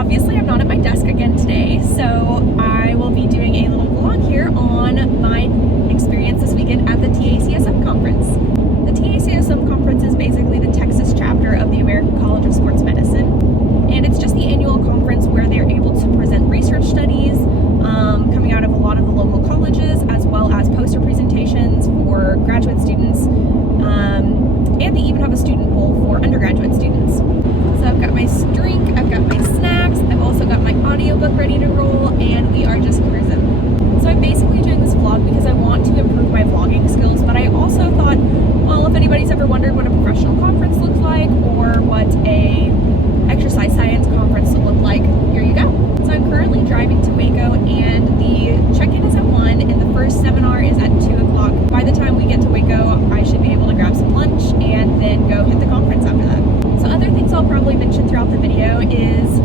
obviously I'm not at my desk again today, so I will be doing a little vlog here on my experience this weekend at the Tacsm conference. The Tacsm conference is basically the Texas chapter of the American College of Sports Medicine, and it's just the annual conference where they're able to present research studies coming out of a lot of the local colleges, as well as poster presentations for graduate students, and they even have a student bowl for undergraduate students. So I've got my drink, I've got my snacks, I've also got my audiobook ready to roll, and we are just cruising. So I'm basically doing this vlog because I want to improve my vlogging skills, but I also thought, well, if anybody's ever wondered what a professional conference looks like or what a exercise science conference will look like, here you go. So I'm currently driving to Waco, and the check-in is at 1 and the first seminar is at 2 o'clock. By the time we get to Waco, I should be able to grab some lunch and then go hit the conference after that. So other things I'll probably mention throughout the video is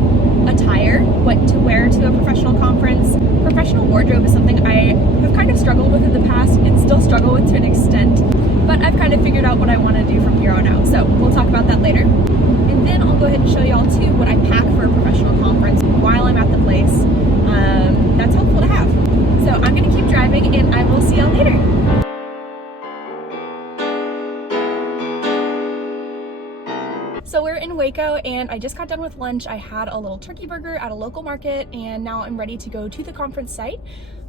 attire, what to wear to a professional conference. Professional wardrobe is something I have kind of struggled with in the past and still struggle with to an extent, but I've kind of figured out what I want to do from here on out. So we'll talk about that later. And then I'll go ahead and show y'all too what I pack for a professional conference while I'm at the place. That's helpful to have. So I'm gonna keep driving and I will see y'all later. So we're in Waco and I just got done with lunch. I had a little turkey burger at a local market and now I'm ready to go to the conference site.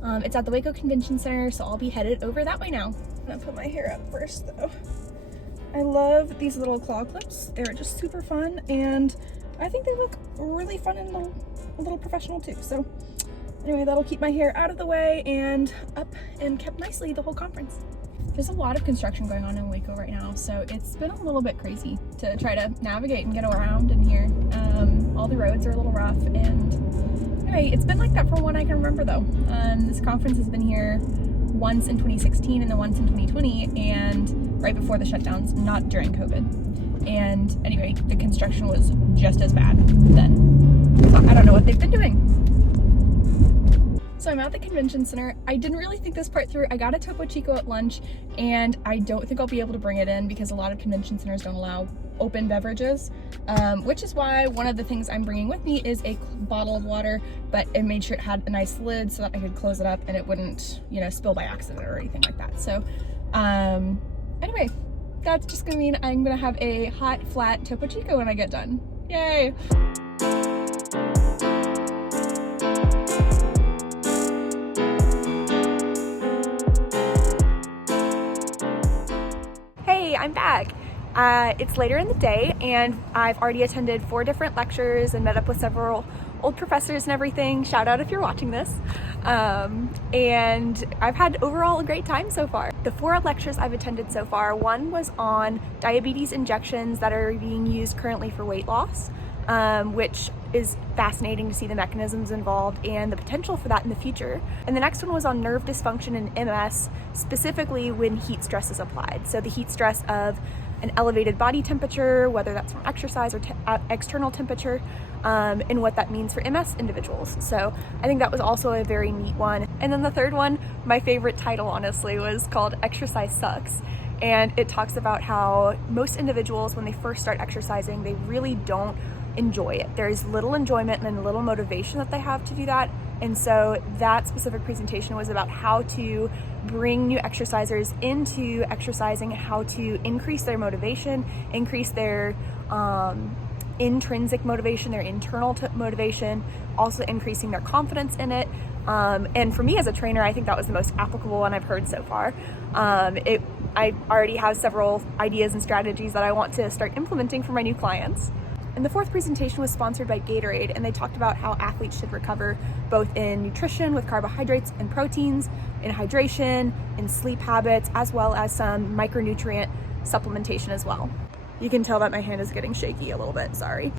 It's at the Waco Convention Center, so I'll be headed over that way now. I'm gonna put my hair up first though. I love these little claw clips. They're just super fun and I think they look really fun and a little professional too. So anyway, that'll keep my hair out of the way and up and kept nicely the whole conference. There's a lot of construction going on in Waco right now, so it's been a little bit crazy to try to navigate and get around in here. All the roads are a little rough, and anyway, it's been like that for one I can remember though. This conference has been here once in 2016 and then once in 2020, and right before the shutdowns, not during COVID. And anyway, the construction was just as bad then. So I don't know what they've been doing. So I'm at the convention center. I didn't really think this part through. I got a Topo Chico at lunch and I don't think I'll be able to bring it in because a lot of convention centers don't allow open beverages, which is why one of the things I'm bringing with me is a bottle of water, but it made sure it had a nice lid so that I could close it up and it wouldn't, you know, spill by accident or anything like that. So anyway, that's just gonna mean I'm gonna have a hot, flat Topo Chico when I get done. Yay! I'm back. It's later in the day and I've already attended 4 different lectures and met up with several old professors and everything. Shout out if you're watching this. And I've had overall a great time so far. The 4 lectures I've attended so far, one was on diabetes injections that are being used currently for weight loss, which is fascinating to see the mechanisms involved and the potential for that in the future. And the next one was on nerve dysfunction in MS, specifically when heat stress is applied. So the heat stress of an elevated body temperature, whether that's from exercise or external temperature, and what that means for MS individuals. So I think that was also a very neat one. And then the third one, my favorite title honestly, was called Exercise Sucks. And it talks about how most individuals, when they first start exercising, they really don't enjoy it. There's little enjoyment and little motivation that they have to do that. And so that specific presentation was about how to bring new exercisers into exercising, how to increase their motivation, increase their intrinsic motivation, their internal motivation, also increasing their confidence in it. And for me as a trainer, I think that was the most applicable one I've heard so far. I already have several ideas and strategies that I want to start implementing for my new clients. And the 4th presentation was sponsored by Gatorade, and they talked about how athletes should recover both in nutrition with carbohydrates and proteins, in hydration, in sleep habits, as well as some micronutrient supplementation as well. You can tell that my hand is getting shaky a little bit, sorry.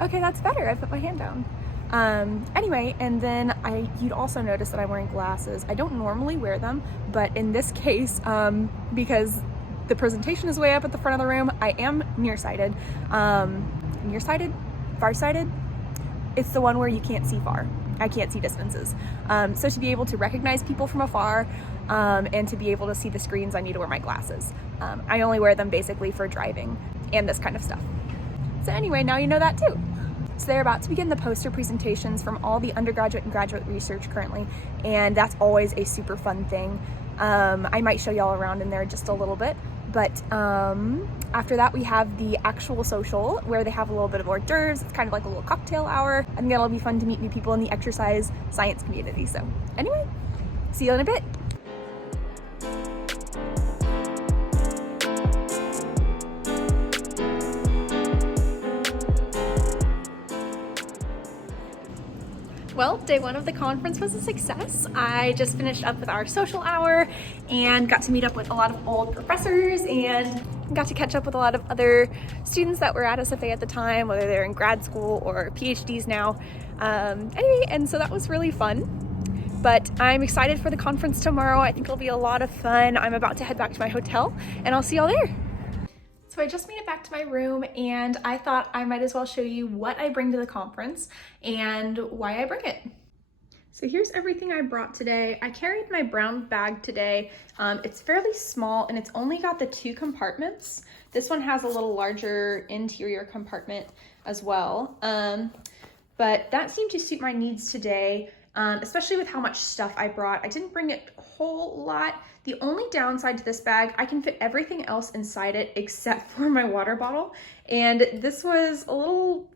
Okay, that's better, I put my hand down. Anyway, and then you'd also notice that I'm wearing glasses. I don't normally wear them, but in this case, because the presentation is way up at the front of the room, I am nearsighted. Nearsighted? Farsighted? It's the one where you can't see far. I can't see distances. So to be able to recognize people from afar and to be able to see the screens, I need to wear my glasses. I only wear them basically for driving and this kind of stuff. So anyway, now you know that too. So they're about to begin the poster presentations from all the undergraduate and graduate research currently, and that's always a super fun thing. I might show y'all around in there just a little bit, but after that we have the actual social where they have a little bit of hors d'oeuvres. It's kind of like a little cocktail hour. I think that'll be fun to meet new people in the exercise science community. So anyway, see you in a bit. Well, day one of the conference was a success. I just finished up with our social hour and got to meet up with a lot of old professors and got to catch up with a lot of other students that were at SFA at the time, whether they're in grad school or PhDs now. Anyway, and so that was really fun. But I'm excited for the conference tomorrow. I think it'll be a lot of fun. I'm about to head back to my hotel and I'll see y'all there. So I just made it back to my room and I thought I might as well show you what I bring to the conference and why I bring it. So here's everything I brought today. I carried my brown bag today. It's fairly small and it's only got the 2 compartments. This one has a little larger interior compartment as well. But that seemed to suit my needs today, especially with how much stuff I brought. I didn't bring a whole lot. The only downside to this bag, I can fit everything else inside it except for my water bottle. And this was a little,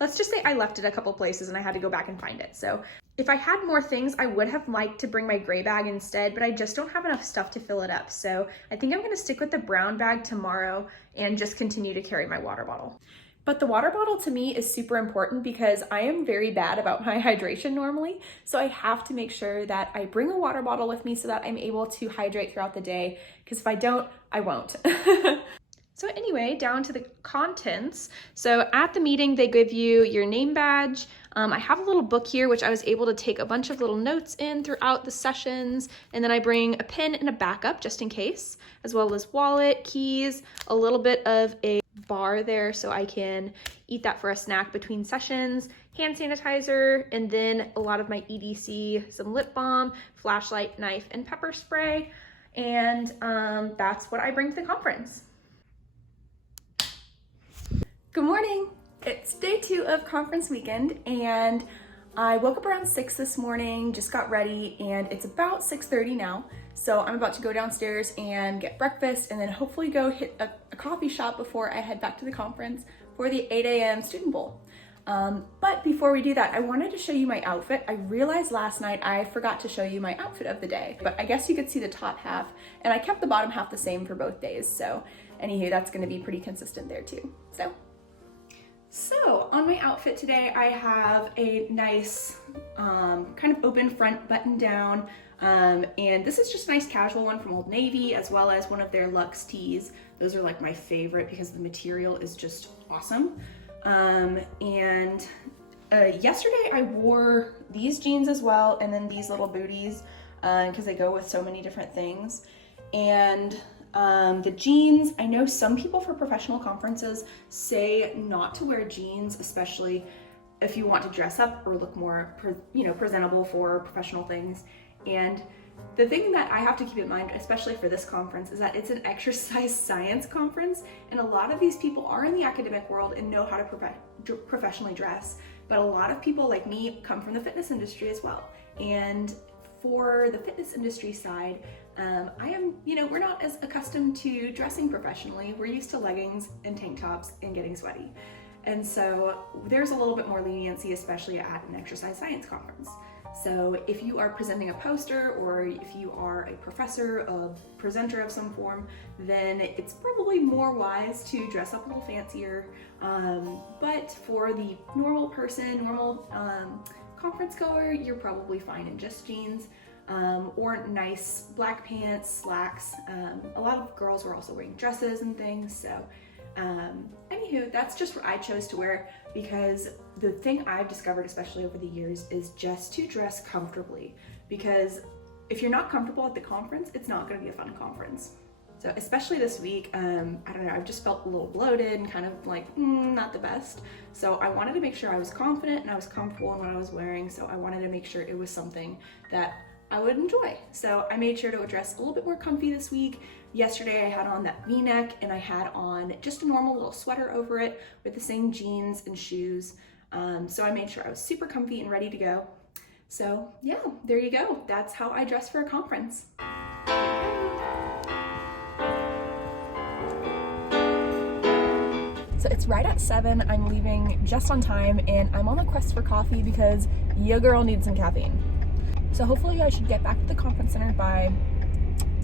let's just say I left it a couple places and I had to go back and find it. So if I had more things, I would have liked to bring my gray bag instead, but I just don't have enough stuff to fill it up. So I think I'm gonna stick with the brown bag tomorrow and just continue to carry my water bottle. But the water bottle to me is super important because I am very bad about my hydration normally. So I have to make sure that I bring a water bottle with me so that I'm able to hydrate throughout the day, because if I don't, I won't. So anyway, down to the contents. So at the meeting, they give you your name badge. I have a little book here, which I was able to take a bunch of little notes in throughout the sessions. And then I bring a pen and a backup just in case, as well as wallet, keys, a little bit of a bar there so I can eat that for a snack between sessions, hand sanitizer, and then a lot of my EDC, some lip balm, flashlight, knife, and pepper spray. And that's what I bring to the conference. Good morning. It's day 2 of conference weekend and I woke up around 6 this morning, just got ready, and it's about 6:30 now. So I'm about to go downstairs and get breakfast and then hopefully go hit a coffee shop before I head back to the conference for the 8 a.m. student bowl. But before we do that, I wanted to show you my outfit. I realized last night I forgot to show you my outfit of the day, but I guess you could see the top half and I kept the bottom half the same for both days. So anywho, that's gonna be pretty consistent there too. So on my outfit today, I have a nice kind of open front button down. And this is just a nice casual one from Old Navy, as well as one of their Luxe tees. Those are like my favorite because the material is just awesome. Yesterday I wore these jeans as well, and then these little booties because they go with so many different things. And the jeans, I know some people for professional conferences say not to wear jeans, especially if you want to dress up or look more presentable for professional things. And the thing that I have to keep in mind, especially for this conference, is that it's an exercise science conference, and a lot of these people are in the academic world and know how to professionally dress, but a lot of people like me come from the fitness industry as well. And for the fitness industry side, we're not as accustomed to dressing professionally. We're used to leggings and tank tops and getting sweaty. And so there's a little bit more leniency, especially at an exercise science conference. So if you are presenting a poster, or if you are a professor, a presenter of some form, then it's probably more wise to dress up a little fancier. But for the normal person, normal conference goer, you're probably fine in just jeans. Or nice black pants, slacks. A lot of girls were also wearing dresses and things. So anywho, that's just what I chose to wear, because the thing I've discovered, especially over the years, is just to dress comfortably. Because if you're not comfortable at the conference, it's not going to be a fun conference. So especially this week, I don't know, I've just felt a little bloated and kind of like, not the best. So I wanted to make sure I was confident and I was comfortable in what I was wearing. So I wanted to make sure it was something that I would enjoy. So I made sure to dress a little bit more comfy this week. Yesterday I had on that V-neck and I had on just a normal little sweater over it with the same jeans and shoes. So I made sure I was super comfy and ready to go. So yeah, there you go. That's how I dress for a conference. So it's right at 7, I'm leaving just on time, and I'm on the quest for coffee because your girl needs some caffeine. So hopefully I should get back to the conference center by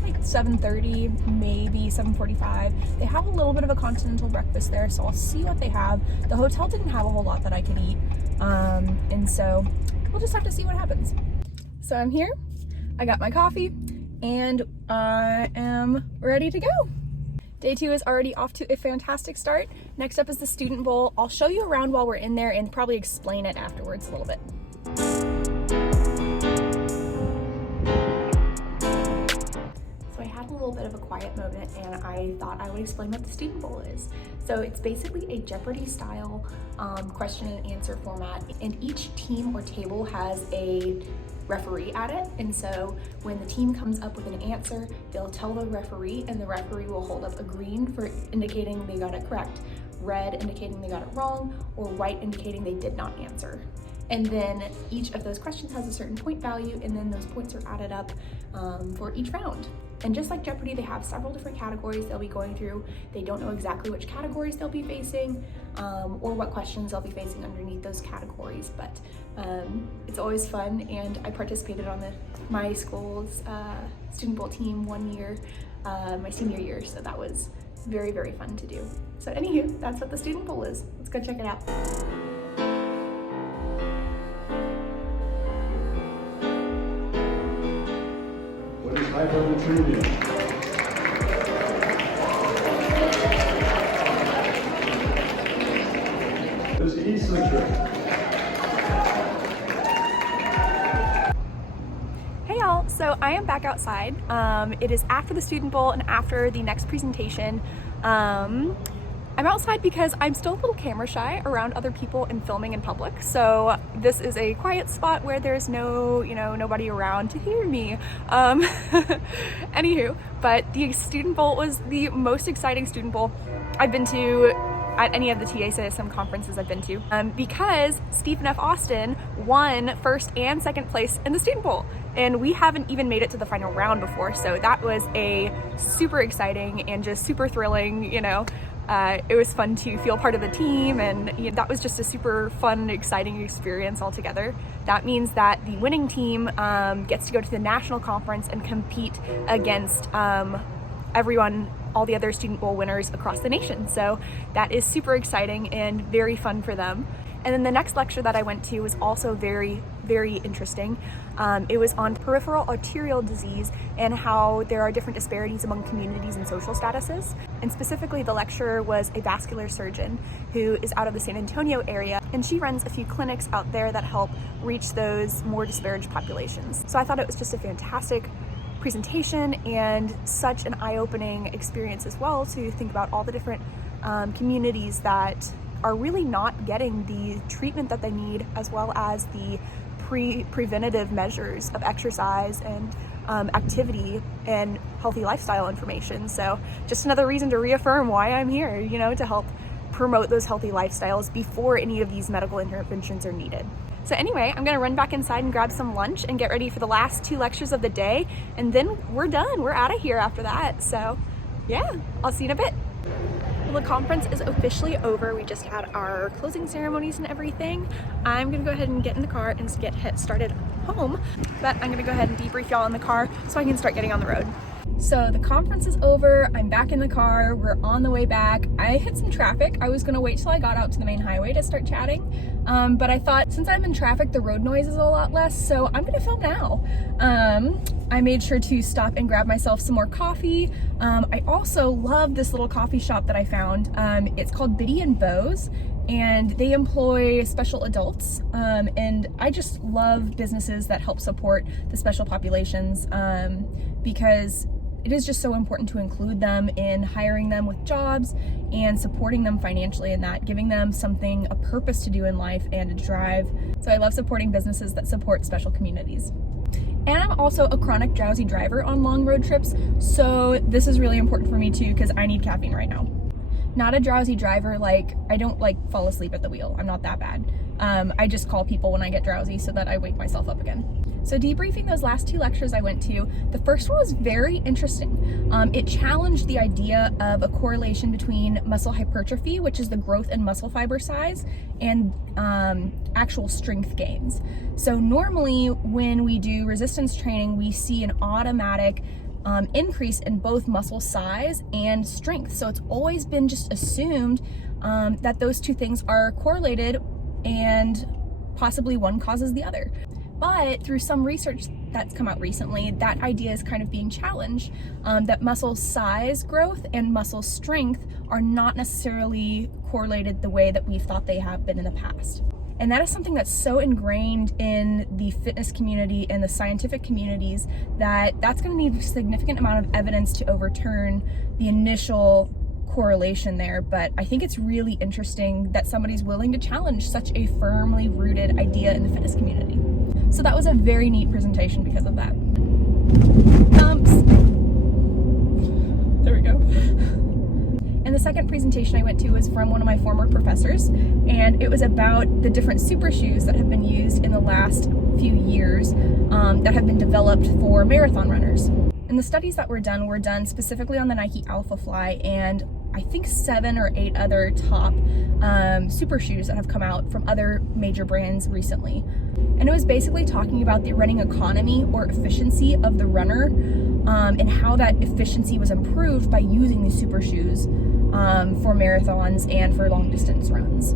like 7:30, maybe 7:45. They have a little bit of a continental breakfast there, so I'll see what they have. The hotel didn't have a whole lot that I could eat, and so we'll just have to see what happens. So I'm here, I got my coffee, and I am ready to go. Day 2 is already off to a fantastic start. Next up is the Student Bowl. I'll show you around while we're in there and probably explain it afterwards a little bit. So I had a little bit of a quiet moment and I thought I would explain what the Student Bowl is. So it's basically a Jeopardy style question and answer format, and each team or table has a referee at it, and so when the team comes up with an answer, they'll tell the referee, and the referee will hold up a green for indicating they got it correct, red indicating they got it wrong, or white indicating they did not answer. And then each of those questions has a certain point value, and then those points are added up for each round. And just like Jeopardy, they have several different categories they'll be going through. They don't know exactly which categories they'll be facing or what questions they'll be facing underneath those categories, but it's always fun, and I participated on my school's Student Bowl team one year, my senior year, so that was very, very fun to do. So anywho, that's what the Student Bowl is. Let's go check it out. What is high-level trivia? What is eccentric? Hey y'all, so I am back outside. It is after the Student Bowl and after the next presentation. I'm outside because I'm still a little camera shy around other people and filming in public. So this is a quiet spot where there's nobody around to hear me. Anywho, but the Student Bowl was the most exciting Student Bowl I've been to at any of the TACSM conferences I've been to, because Stephen F. Austin won first and second place in the Student Bowl. And we haven't even made it to the final round before, so that was a super exciting and just super thrilling, it was fun to feel part of the team, and that was just a super fun, exciting experience altogether. That means that the winning team gets to go to the national conference and compete against everyone, all the other Student Bowl winners across the nation. So that is super exciting and very fun for them. And then the next lecture that I went to was also very, very interesting. It was on peripheral arterial disease and how there are different disparities among communities and social statuses. And specifically, the lecturer was a vascular surgeon who is out of the San Antonio area, and she runs a few clinics out there that help reach those more disparaged populations. So I thought it was just a fantastic presentation and such an eye-opening experience as well to think about all the different communities that are really not getting the treatment that they need, as well as the preventative measures of exercise and activity and healthy lifestyle information. So just another reason to reaffirm why I'm here, to help promote those healthy lifestyles before any of these medical interventions are needed. So anyway, I'm gonna run back inside and grab some lunch and get ready for the last 2 lectures of the day, and then we're done. We're out of here after that. So yeah, I'll see you in a bit. Well, the conference is officially over. We just had our closing ceremonies and everything. I'm gonna go ahead and get in the car and get started home, but I'm gonna go ahead and debrief y'all in the car so I can start getting on the road. So the conference is over, I'm back in the car, we're on the way back. I hit some traffic. I was gonna wait till I got out to the main highway to start chatting, but I thought since I'm in traffic, the road noise is a lot less, so I'm gonna film now. I made sure to stop and grab myself some more coffee. I also love this little coffee shop that I found. It's called Biddy and Bowes, and they employ special adults, and I just love businesses that help support the special populations, because it is just so important to include them in hiring them with jobs and supporting them financially in that, giving them something, a purpose to do in life and a drive. So I love supporting businesses that support special communities. And I'm also a chronic drowsy driver on long road trips, so this is really important for me too because I need caffeine right now. Not a drowsy driver, like I don't like fall asleep at the wheel. I'm not that bad. I just call people when I get drowsy so that I wake myself up again. So debriefing those last 2 lectures I went to, the first one was very interesting. It challenged the idea of a correlation between muscle hypertrophy, which is the growth in muscle fiber size, and actual strength gains. So normally when we do resistance training, we see an automatic increase in both muscle size and strength. So it's always been just assumed that those 2 things are correlated and possibly one causes the other. But through some research that's come out recently, that idea is kind of being challenged, that muscle size growth and muscle strength are not necessarily correlated the way that we've thought they have been in the past. And that is something that's so ingrained in the fitness community and the scientific communities that that's going to need a significant amount of evidence to overturn the initial correlation there. But I think it's really interesting that somebody's willing to challenge such a firmly rooted idea in the fitness community. So that was a very neat presentation because of that. There we go. And the second presentation I went to was from one of my former professors, and it was about the different super shoes that have been used in the last few years that have been developed for marathon runners. And the studies that were done specifically on the Nike Alpha Fly and I think 7 or 8 other top super shoes that have come out from other major brands recently. And it was basically talking about the running economy or efficiency of the runner and how that efficiency was improved by using these super shoes for marathons and for long distance runs.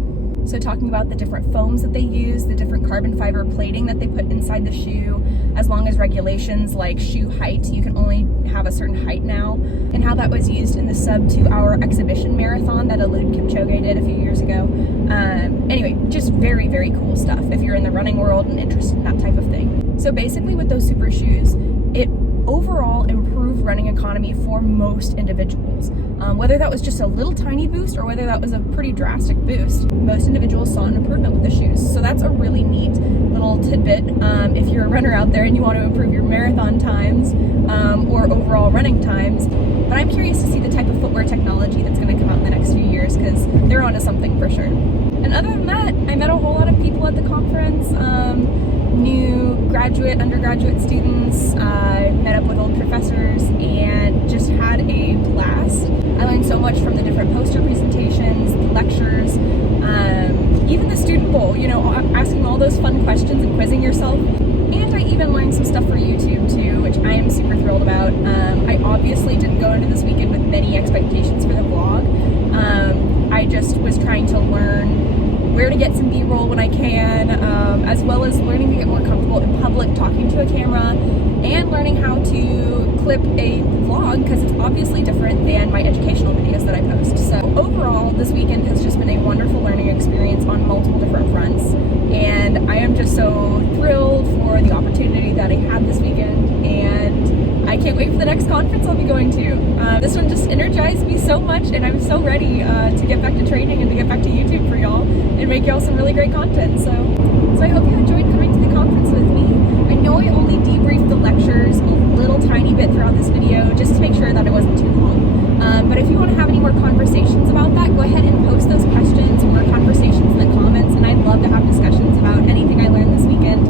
So talking about the different foams that they use, the different carbon fiber plating that they put inside the shoe, as long as regulations like shoe height, you can only have a certain height now, and how that was used in the sub 2-hour exhibition marathon that Eliud Kipchoge did a few years ago. Anyway, just very, very cool stuff if you're in the running world and interested in that type of thing. So basically with those super shoes, it overall improved running economy for most individuals. Whether that was just a little tiny boost or whether that was a pretty drastic boost, most individuals saw an improvement with the shoes. So that's a really neat little tidbit if you're a runner out there and you want to improve your marathon times or overall running times. But I'm curious to see the type of footwear technology that's going to come out in the next few years because they're onto something for sure. And other than that, I met a whole lot of people at the conference. New graduate, undergraduate students, met up with old professors, and just had a blast. I learned so much from the different poster presentations, the lectures, even the student bowl, you know, asking all those fun questions and quizzing yourself. And I even learned some stuff for YouTube too, which I am super thrilled about. I obviously didn't go into this weekend with many expectations for the vlog. I just was trying to learn where to get some B-roll when I can, as well as learning to get more comfortable in public talking to a camera and learning how to clip a vlog because it's obviously different than my educational videos that I post. So overall, this weekend has just been a wonderful learning experience on multiple different fronts, and I am just so thrilled for the opportunity that I had this weekend, and I can't wait for the next conference I'll be going to. This one just energized me so much, and I'm so ready to get back to training and to get back to YouTube for y'all and make y'all some really great content. So I hope you enjoyed coming to the conference with me. I know I only debriefed the lectures a little tiny bit throughout this video just to make sure that it wasn't too long. But if you want to have any more conversations about that, go ahead and post those questions or conversations in the comments, and I'd love to have discussions about anything I learned this weekend.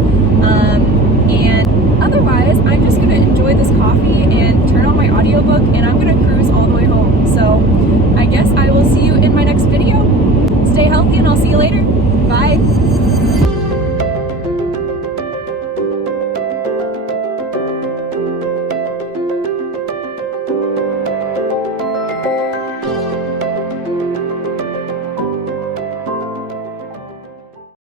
And otherwise, I'm just going to enjoy this coffee and turn on my audiobook, and I'm going to cruise all the way home. So I guess I will see you in my next video. Stay healthy, and I'll see you later. Bye.